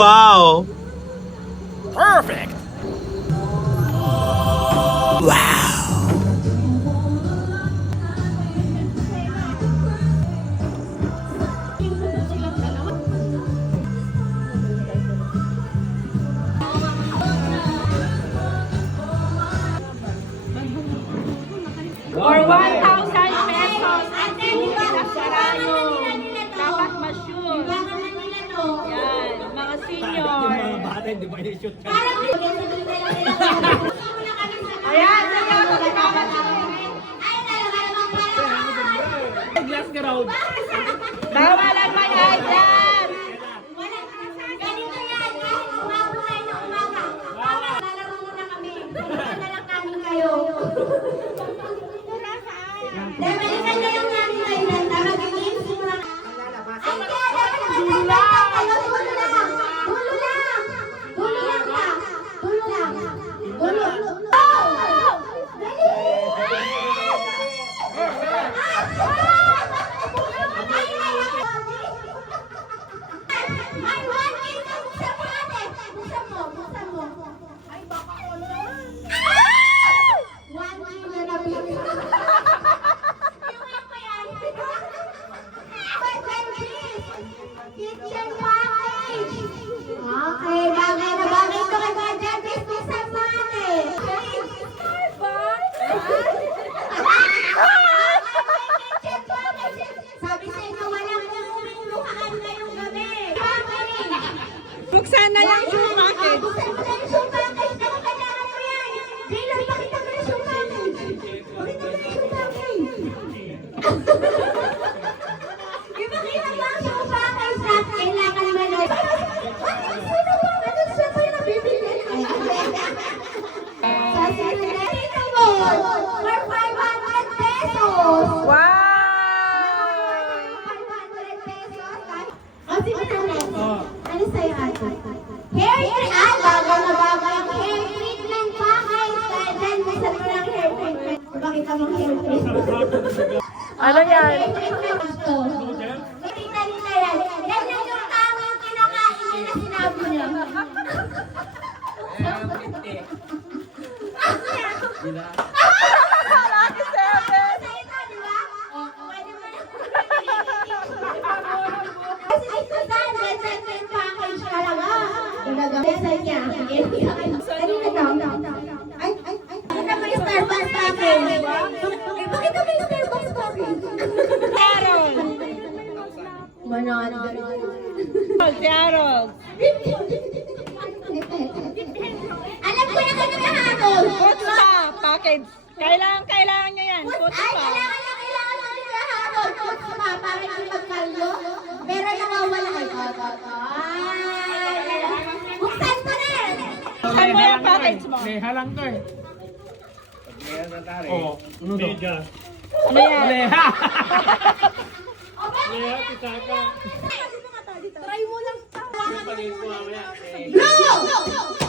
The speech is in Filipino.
Wow! Perfect! For 1,000 pesos, at Sarano, dapat ma-shoot. Yan, mga senior. Ayan, bawal ang may high blood. Ganito yan, kahit umabot tayo ng umaga. Lalaro muna kami. Balikan na lang namin kayo. Balikan na lang namin kayo. Magiging simula. Ay, dulo lang. Dulo lang. Dulo lang ka. Dulo lang. Dulo. Ay, one kiss na buksan mo ate. Buksan mo. Ay, baka all na. One kiss na nabili. Yung ako yan. But please, kitchen package. Okay, bagay na bagay ito kay Badger. Buksan mo ate. Sabi sa inyo, walang lumuluhaan ngayong gabi. Buksan na yung shoe package. Buksan mo na yung shoe package. Nakakailangan mo yan. Jaylor, pakita mo yung shoe package. Pakita mo yung shoe package. Ipakita mo ang shoe package na kailangan mo na. Sino ba? Ano siya pa yung nabibili? Sa Sinarito Mall for 500 pesos. Wow! 500 pesos. O, sige na. Ano sa'yo, ate? Hair treatment. Bago na bago ang hair treatment package. Dahil dyan, buksan mo lang hair treatment. Bakita mo hair treatment. Ano yan? Hair treatment gusto. Tingnan nila yan. Yan yung tamang kinakain niya na sinabi niya. Lucky seven! Sa ito, di ba? Pwede mo na. Kasi ito saan, treatment package talaga. Besan niya. Sige, ay. Pakita mo yung Starbucks package. Pakita mo yung Starbucks package. Carol! Manon. Si Harold. Alam ko na kami nahabol. Photo pa, package. Kailangan niya yan. Photo Ay, pa. kailangan namin nahabol. Kung pa, para yung magkalyo. Pero nawawala. Ay, buksan ko na. Saan mo yung package mo? Leha lang to eh. Oo. Ano to? Ano yan? Leha! Try mo lang. Blue!